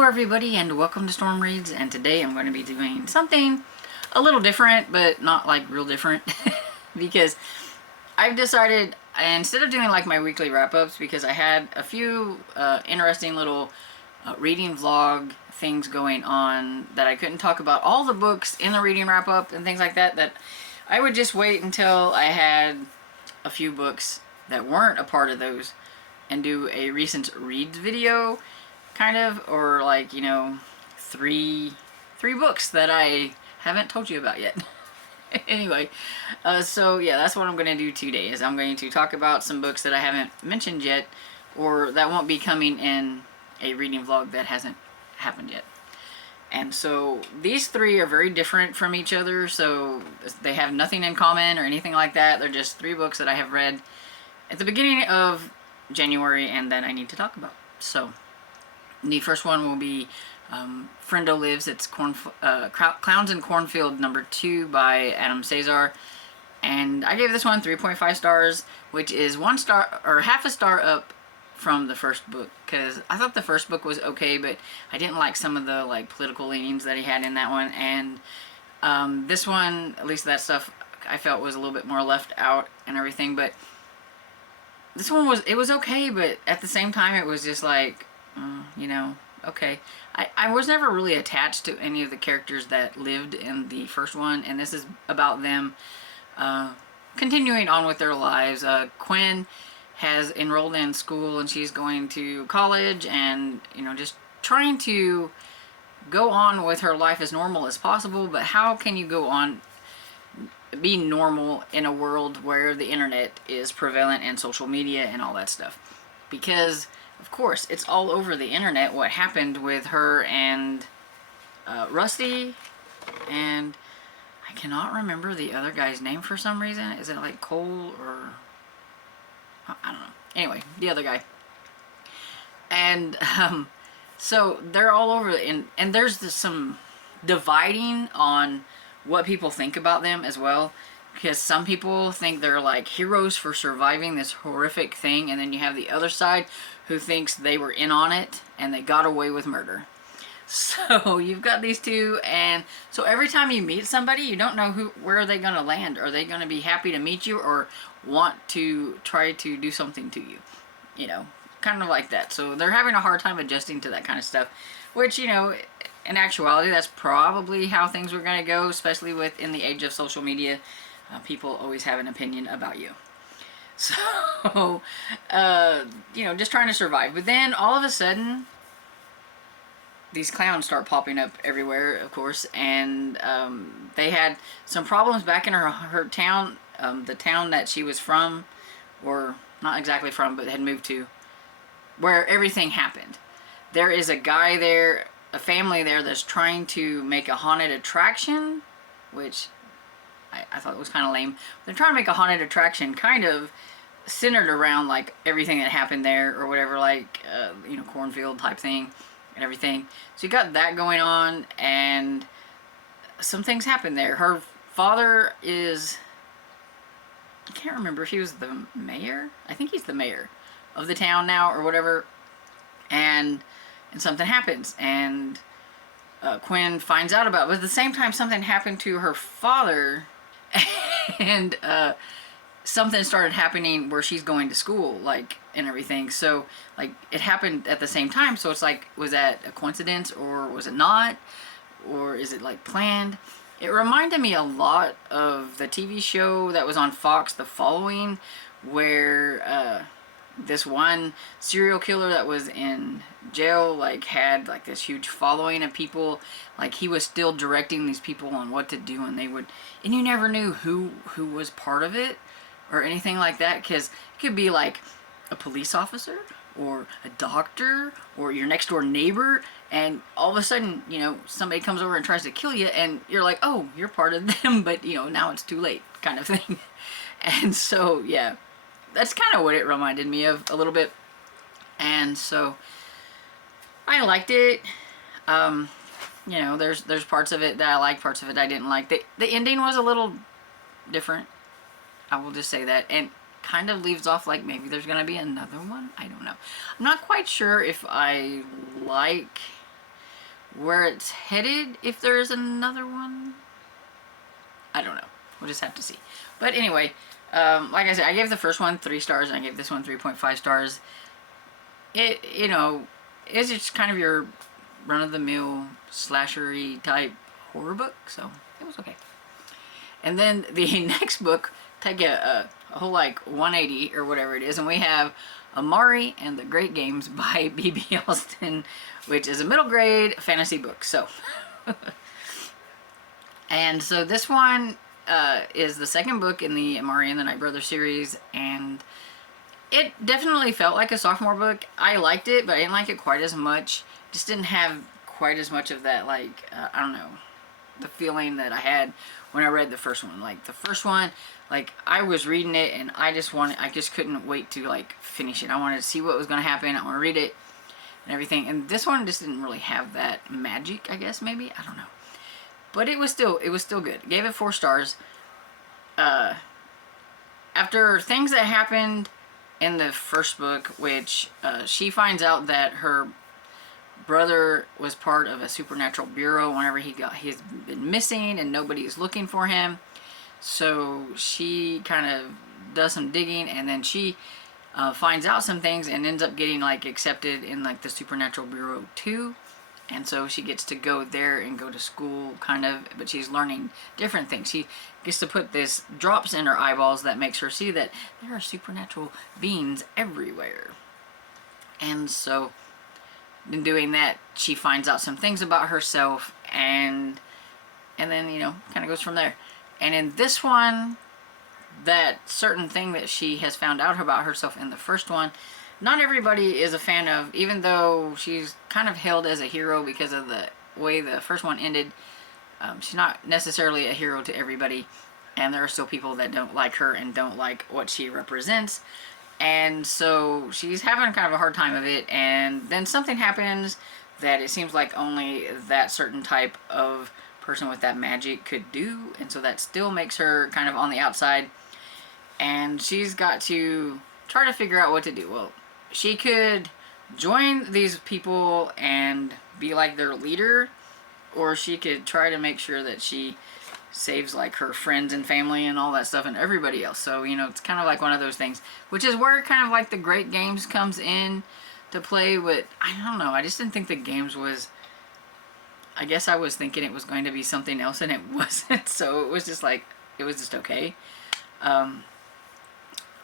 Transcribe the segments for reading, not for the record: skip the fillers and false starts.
Hello everybody and welcome to Storm Reads, and today I'm going to be doing something a little different, but not like real different because I've decided, instead of doing like my weekly wrap-ups, because I had a few interesting little reading vlog things going on that I couldn't talk about all the books in the reading wrap-up and things like that, that I would just wait until I had a few books that weren't a part of those and do a recent reads video, kind of, or like, you know, three books that I haven't told you about yet. Anyway, so yeah, that's what I'm going to do today, is I'm going to talk about some books that I haven't mentioned yet, or that won't be coming in a reading vlog that hasn't happened yet. And so these three are very different from each other, so they have nothing in common or anything like that. They're just three books that I have read at the beginning of January and that I need to talk about. So the first one will be Friendo Lives. It's Clowns in Cornfield #2 by Adam Cesar. And I gave this one 3.5 stars, which is 1 star, or half a star up from the first book, because I thought the first book was okay, but I didn't like some of the like political leanings that he had in that one. And this one, at least that stuff, I felt was a little bit more left out and everything. But this one was okay, but at the same time it was just like, you know, okay. I was never really attached to any of the characters that lived in the first one, and this is about them continuing on with their lives. Quinn has enrolled in school and she's going to college, and, you know, just trying to go on with her life as normal as possible. But how can you go on be normal in a world where the internet is prevalent and social media and all that stuff? Because of course it's all over the internet what happened with her and Rusty, and I cannot remember the other guy's name for some reason. Is it like Cole or I don't know. Anyway, the other guy. And so they're all over, and there's some dividing on what people think about them as well, because some people think they're like heroes for surviving this horrific thing, and then you have the other side who thinks they were in on it and they got away with murder. So you've got these two, and so every time you meet somebody, you don't know where are they going to land. Are they going to be happy to meet you or want to try to do something to you? You know, kind of like that. So they're having a hard time adjusting to that kind of stuff, which, you know, in actuality, that's probably how things were going to go, especially in the age of social media. People always have an opinion about you. So, you know, just trying to survive. But then all of a sudden, these clowns start popping up everywhere, of course, and they had some problems back in her town, the town that she was from, or not exactly from, but had moved to, where everything happened. There is a guy there, a family there, that's trying to make a haunted attraction, which I thought was kind of lame. They're trying to make a haunted attraction kind of centered around like everything that happened there or whatever, like, you know, cornfield type thing and everything. So you got that going on, and some things happen there. Her father is, I can't remember if he was the mayor. I think he's the mayor of the town now or whatever. And something happens, and Quinn finds out about it. But at the same time, something happened to her father, and something started happening where she's going to school, like, and everything. So, like, it happened at the same time. So it's like, was that a coincidence, or was it not? Or is it, like, planned? It reminded me a lot of the TV show that was on Fox, The Following, where this one serial killer that was in jail, like, had like this huge following of people. Like, he was still directing these people on what to do, and and you never knew who was part of it or anything like that, because it could be like a police officer or a doctor or your next door neighbor, and all of a sudden, you know, somebody comes over and tries to kill you, and you're like, oh, you're part of them, but, you know, now it's too late, kind of thing. And so, yeah, that's kind of what it reminded me of a little bit. And so I liked it. You know, there's parts of it that I liked, parts of it I didn't like. The ending was a little different, I will just say that, and kind of leaves off like maybe there's gonna be another one. I don't know. I'm not quite sure if I like where it's headed, if there is another one. I don't know. We'll just have to see. But anyway, like I said, I gave the first one 3 stars, and I gave this one 3.5 stars. It, you know, it's just kind of your run-of-the-mill slashery type horror book, so it was okay. And then the next book, take a whole like 180 or whatever it is, and we have Amari and the Great Games by B.B. Alston, which is a middle grade fantasy book. So, and so this one is the second book in the Amari and the Night Brother series, and it definitely felt like a sophomore book. I liked it, but I didn't like it quite as much. Just didn't have quite as much of that, like, I don't know, the feeling that I had when I read the first one. Like, the first one, like, I was reading it, and I just couldn't wait to, like, finish it. I wanted to see what was going to happen. I want to read it and everything. And this one just didn't really have that magic, I guess, maybe. I don't know. But it was still good. Gave it 4 stars. After things that happened in the first book, which she finds out that her brother was part of a supernatural bureau whenever he's been missing and nobody is looking for him. So she kind of does some digging, and then she finds out some things and ends up getting like accepted in like the supernatural bureau too. And so she gets to go there and go to school, kind of, but she's learning different things. She gets to put this drops in her eyeballs that makes her see that there are supernatural beings everywhere. And so, in doing that, she finds out some things about herself, and then, you know, kind of goes from there. And in this one, that certain thing that she has found out about herself in the first one, not everybody is a fan of, even though she's kind of hailed as a hero because of the way the first one ended. She's not necessarily a hero to everybody, and there are still people that don't like her and don't like what she represents. And so she's having kind of a hard time of it, and then something happens that it seems like only that certain type of person with that magic could do, and so that still makes her kind of on the outside, and she's got to try to figure out what to do. Well, she could join these people and be like their leader, or she could try to make sure that she saves like her friends and family and all that stuff and everybody else. So, you know, it's kind of like one of those things, which is where kind of like the Great Games comes in to play. But I don't know, I just didn't think the games was, I guess I was thinking it was going to be something else, and it wasn't. So it was just like, it was just okay.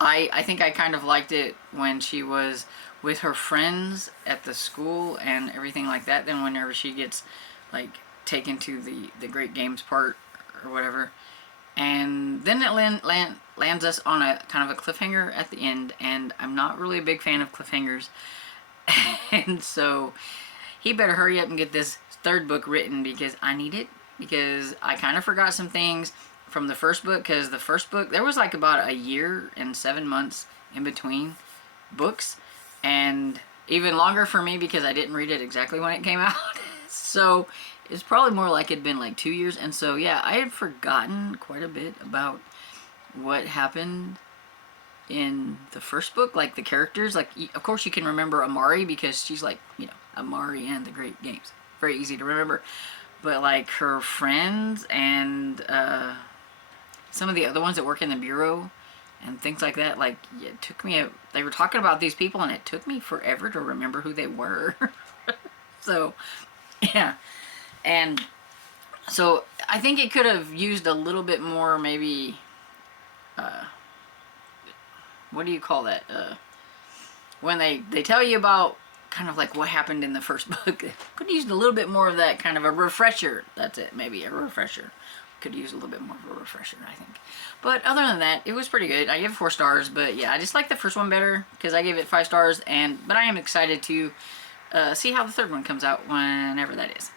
I think I kind of liked it when she was with her friends at the school and everything like that. Then whenever she gets like taken to the Great Games part or whatever, and then it lands us on a kind of a cliffhanger at the end, and I'm not really a big fan of cliffhangers. And so he better hurry up and get this third book written, because I need it, because I kind of forgot some things from the first book, because the first book, there was like about a year and 7 months in between books, and even longer for me because I didn't read it exactly when it came out. So it's probably more like it'd been like 2 years. And so yeah, I had forgotten quite a bit about what happened in the first book, like the characters. Like, of course you can remember Amari because she's like, you know, Amari and the Great Games, very easy to remember. But like her friends and some of the other ones that work in the bureau and things like that, like, it took me they were talking about these people, and it took me forever to remember who they were. So yeah, and so I think it could have used a little bit more, maybe, what do you call that, when they tell you about kind of like what happened in the first book. Could have used a little bit more of that, kind of a refresher. That's it, maybe a refresher. Could use a little bit more of a refresher, I think. But other than that, it was pretty good. I gave it 4 stars, but yeah, I just like the first one better because I gave it 5 stars, but I am excited to see how the third one comes out, whenever that is.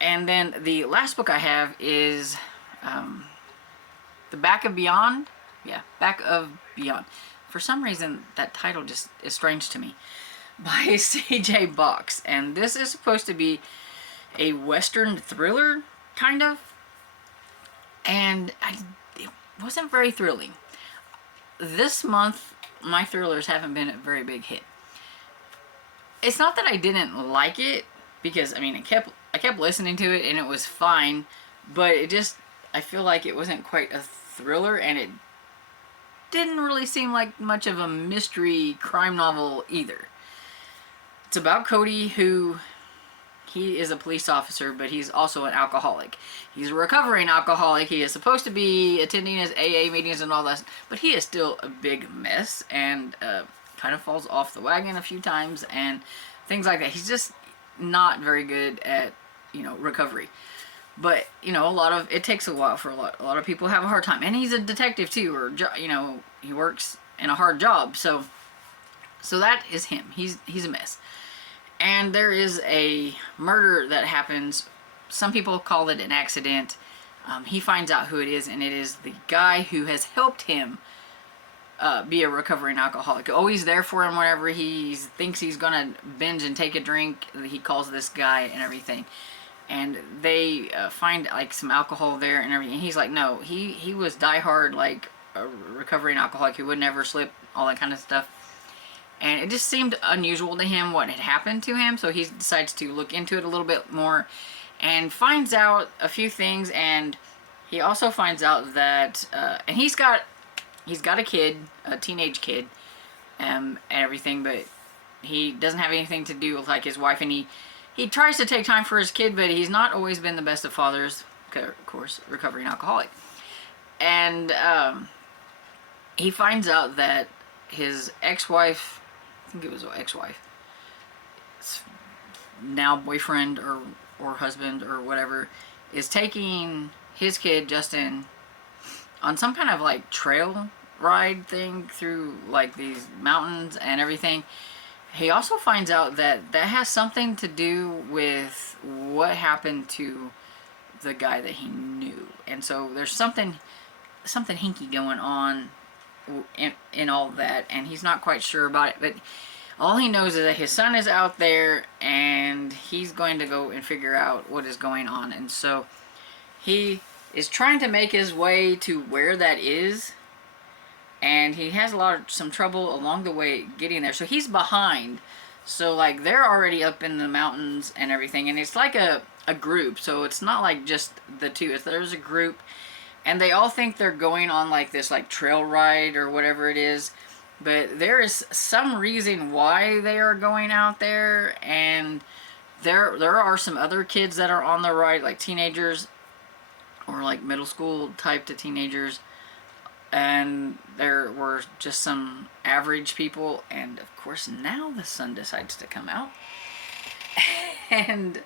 And then the last book I have is The Back of Beyond. Yeah, Back of Beyond. For some reason, that title just is strange to me. By C.J. Box. And this is supposed to be a Western thriller, kind of. And it wasn't very thrilling. This month, my thrillers haven't been a very big hit. It's not that I didn't like it. because I mean, I kept listening to it and it was fine, but I feel like it wasn't quite a thriller, and it didn't really seem like much of a mystery crime novel either. It's about Cody, who he is a police officer, but he's also an alcoholic. He's a recovering alcoholic. He is supposed to be attending his AA meetings and all that, but he is still a big mess, and kind of falls off the wagon a few times and things like that. He's just not very good at, recovery. But, it takes a while for a lot of people have a hard time. And he's a detective too, or, he works in a hard job. So that is him. He's a mess. And there is a murder that happens. Some people call it an accident. He finds out who it is, and it is the guy who has helped him be a recovering alcoholic. Always there for him whenever he thinks he's gonna binge and take a drink. He calls this guy and everything. And they find like some alcohol there and everything. And he's like, no, he was diehard, like a recovering alcoholic. He would never slip, all that kind of stuff. And it just seemed unusual to him what had happened to him. So he decides to look into it a little bit more and finds out a few things. And he also finds out that, and he's got a kid, a teenage kid, and everything, but he doesn't have anything to do with like his wife, and he tries to take time for his kid, but he's not always been the best of fathers, of course, recovering alcoholic. And he finds out that his ex-wife, I think it was an ex-wife, now boyfriend or husband or whatever, is taking his kid, Justin, on some kind of like trail ride thing through like these mountains and everything. He also finds out that has something to do with what happened to the guy that he knew. And so there's something hinky going on in all that, and he's not quite sure about it, but all he knows is that his son is out there and he's going to go and figure out what is going on. And so he is trying to make his way to where that is, and he has some trouble along the way getting there. So he's behind. So like they're already up in the mountains and everything, and it's like a group. So it's not like just the two. There's a group, and they all think they're going on like this like trail ride or whatever it is. But there is some reason why they are going out there, and there are some other kids that are on the ride, like teenagers or like middle school type to teenagers, and there were just some average people. And of course now the sun decides to come out and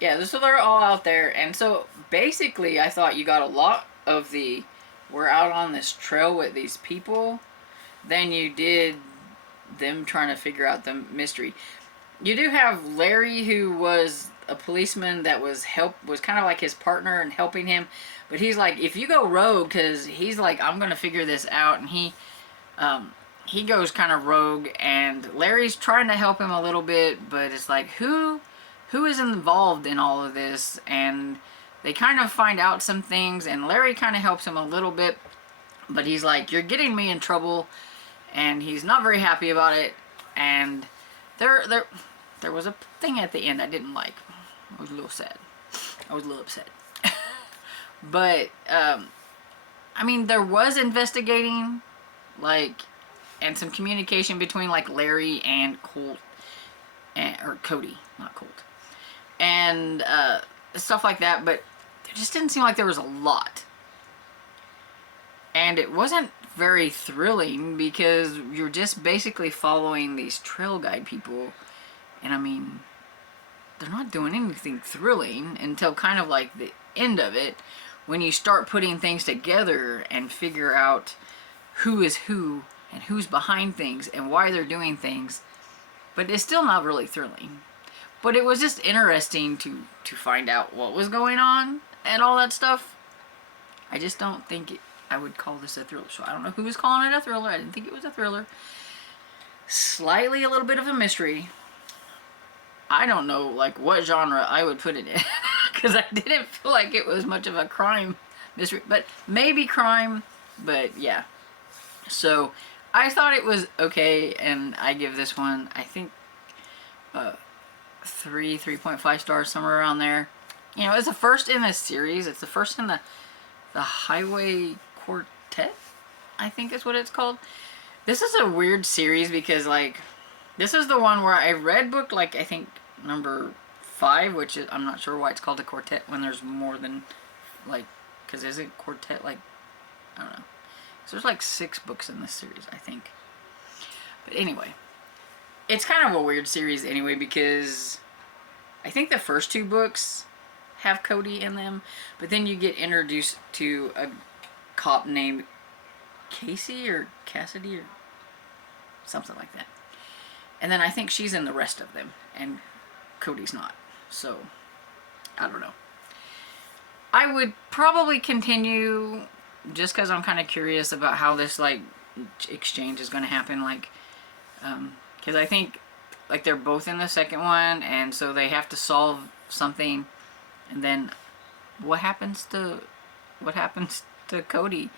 yeah, so they're all out there. And so basically I thought you got a lot of the we're out on this trail with these people than you did them trying to figure out the mystery. You do have Larry, who was a policeman that was kind of like his partner and helping him, but he's like, if you go rogue, because he's like, I'm gonna figure this out, and he goes kind of rogue, and Larry's trying to help him a little bit, but it's like, who is involved in all of this? And they kind of find out some things, and Larry kind of helps him a little bit, but he's like, you're getting me in trouble, and he's not very happy about it. And there was a thing at the end I didn't like. I was a little sad. I was a little upset. But, I mean, there was investigating, like, and some communication between, like, Larry and Colt, or Cody, not Colt, and stuff like that, but it just didn't seem like there was a lot. And it wasn't very thrilling, because you're just basically following these trail guide people, and I mean, they're not doing anything thrilling until kind of like the end of it, when you start putting things together and figure out who is who and who's behind things and why they're doing things. But it's still not really thrilling. But it was just interesting to find out what was going on and all that stuff. I just don't think I would call this a thriller. So I don't know who was calling it a thriller. I didn't think it was a thriller. Slightly a little bit of a mystery. I don't know like what genre I would put it in, because I didn't feel like it was much of a crime mystery, but maybe crime. But yeah, so I thought it was okay, and I give this one, I think, 3.5 stars, somewhere around there. You know, it's the first in this series. It's the first in the Highway Quartet, I think is what it's called. This is a weird series because, like, this is the one where I read book, like, I think number 5, which is, I'm not sure why it's called a quartet when there's more than, like, because isn't quartet, like, I don't know. So there's like 6 books in this series, I think. But anyway, it's kind of a weird series anyway because I think the first 2 books have Cody in them, but then you get introduced to a cop named Casey or Cassidy or something like that. And then I think she's in the rest of them, and Cody's not. So, I don't know. I would probably continue just because I'm kind of curious about how this, like, exchange is going to happen. Like, because I think, like, they're both in the second one, and so they have to solve something. And then what happens to Cody?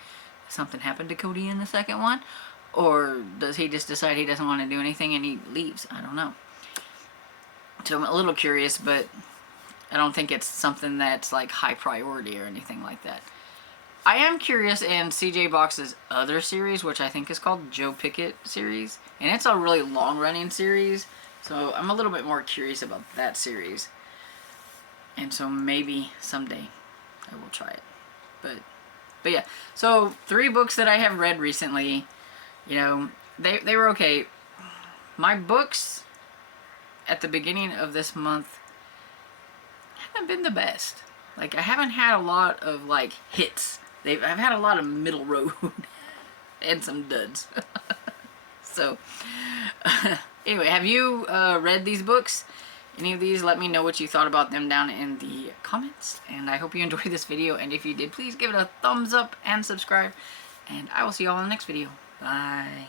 Something happened to Cody in the second one? Or does he just decide he doesn't want to do anything and he leaves? I don't know. So I'm a little curious, but I don't think it's something that's like high priority or anything like that. I am curious in CJ Box's other series, which I think is called Joe Pickett series. And it's a really long running series. So I'm a little bit more curious about that series. And so maybe someday I will try it. But yeah, so 3 books that I have read recently, you know, they were okay. My books at the beginning of this month haven't been the best. Like, I haven't had a lot of, like, hits. I've had a lot of middle road and some duds. So, anyway, have you read these books? Any of these? Let me know what you thought about them down in the comments. And I hope you enjoyed this video. And if you did, please give it a thumbs up and subscribe. And I will see you all in the next video. Bye.